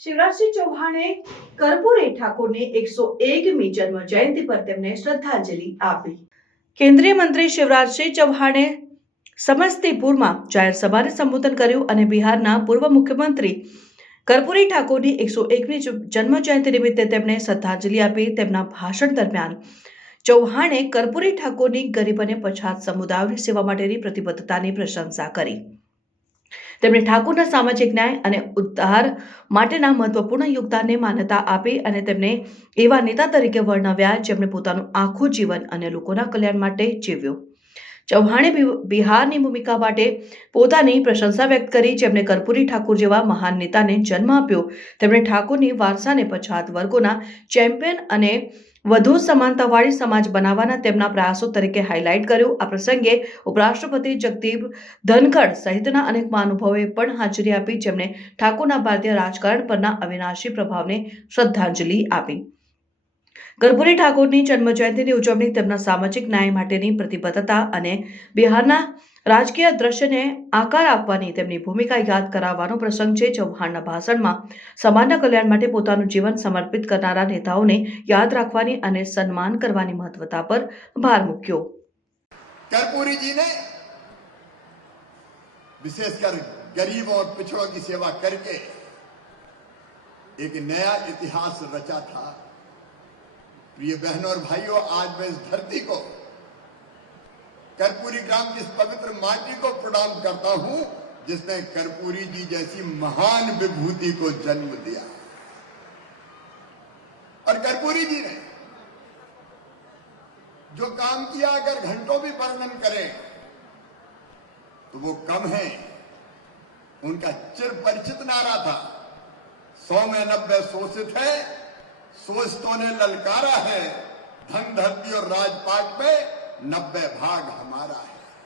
શિવરાજસિંહ ચૌહાણે કર્પૂરી ઠાકોરની 101મી જન્મ જયંતિ પર તેમને શ્રદ્ધાંજલિ આપી. કેન્દ્રીય મંત્રી શિવરાજસિંહ ચૌહાણે સમસ્તીપુરમાં જાહેર સભાને સંબોધન કર્યું અને બિહારના પૂર્વ મુખ્યમંત્રી કર્પૂરી ઠાકોરની 101મી જન્મ જયંતિ નિમિત્તે તેમણે શ્રદ્ધાંજલિ આપી. તેમના ભાષણ દરમિયાન ચૌહાણે કર્પૂરી ઠાકોરની ગરીબ અને પછાત સમુદાયોની સેવા માટેની પ્રતિબદ્ધતાની પ્રશંસા કરી. તેમણે ઠાકોરના સામાજિક ન્યાય અને ઉદ્ધાર માટેના મહત્વપૂર્ણ યોગદાનને માન્યતા આપી અને તેમને એવા નેતા તરીકે વર્ણવ્યા જેમણે પોતાનું આખું જીવન અને લોકોના કલ્યાણ માટે જીવ્યું. ચૌહાણે બિહારની ભૂમિકા માટે પોતાની પ્રશંસા વ્યક્ત કરી, જેમણે કર્પૂરી ઠાકોર જેવા મહાન નેતાને જન્મ આપ્યો. તેમણે ઠાકોરની વારસાને પછાત વર્ગોના ચેમ્પિયન અને વધુ સમાનતાવાળી સમાજ બનાવવાના તેમના પ્રયાસો તરીકે હાઇલાઇટ કર્યું. આ પ્રસંગે ઉપરાષ્ટ્રપતિ જગદીપ ધનખડ સહિતના અનેક મહાનુભાવોએ પણ હાજરી આપી, જેમણે ઠાકોરના ભારતીય રાજકારણ પરના અવિનાશી પ્રભાવને શ્રદ્ધાંજલિ આપી. કર્પૂરી ઠાકોરની જન્મજયંતિની ઉજવણી તેમના સામાજિક ન્યાય માટેની પ્રતિબદ્ધતા અને બિહારના રાજકીય દ્રશ્યને આકાર આપવાની તેમની ભૂમિકા યાદ કરાવવાનો પ્રસંગ છે. ચૌહાણના ભાષણમાં સમાજના કલ્યાણ માટે પોતાનું જીવન સમર્પિત કરનારા નેતાઓને યાદ રાખવાની અને સન્માન કરવાની મહત્વતા પર ભાર મૂક્યો. कर्पूरी जी ने विशेषकर गरीब और पिछड़ों की सेवा करके एक नया इतिहास रचा था. प्रिय बहनों और भाइयों, आज मैं इस धरती को, कर्पूरी ग्राम की इस पवित्र माटी को प्रणाम करता हूं जिसने कर्पूरी जी जैसी महान विभूति को जन्म दिया. और कर्पूरी जी ने जो काम किया, अगर घंटों भी वर्णन करें तो वो कम है. उनका चिर परिचित नारा था, 100 में 90 शोषित है, शोषितों ने ललकारा है, धन धरती और राजपाट पे 90 भाग हमारा है.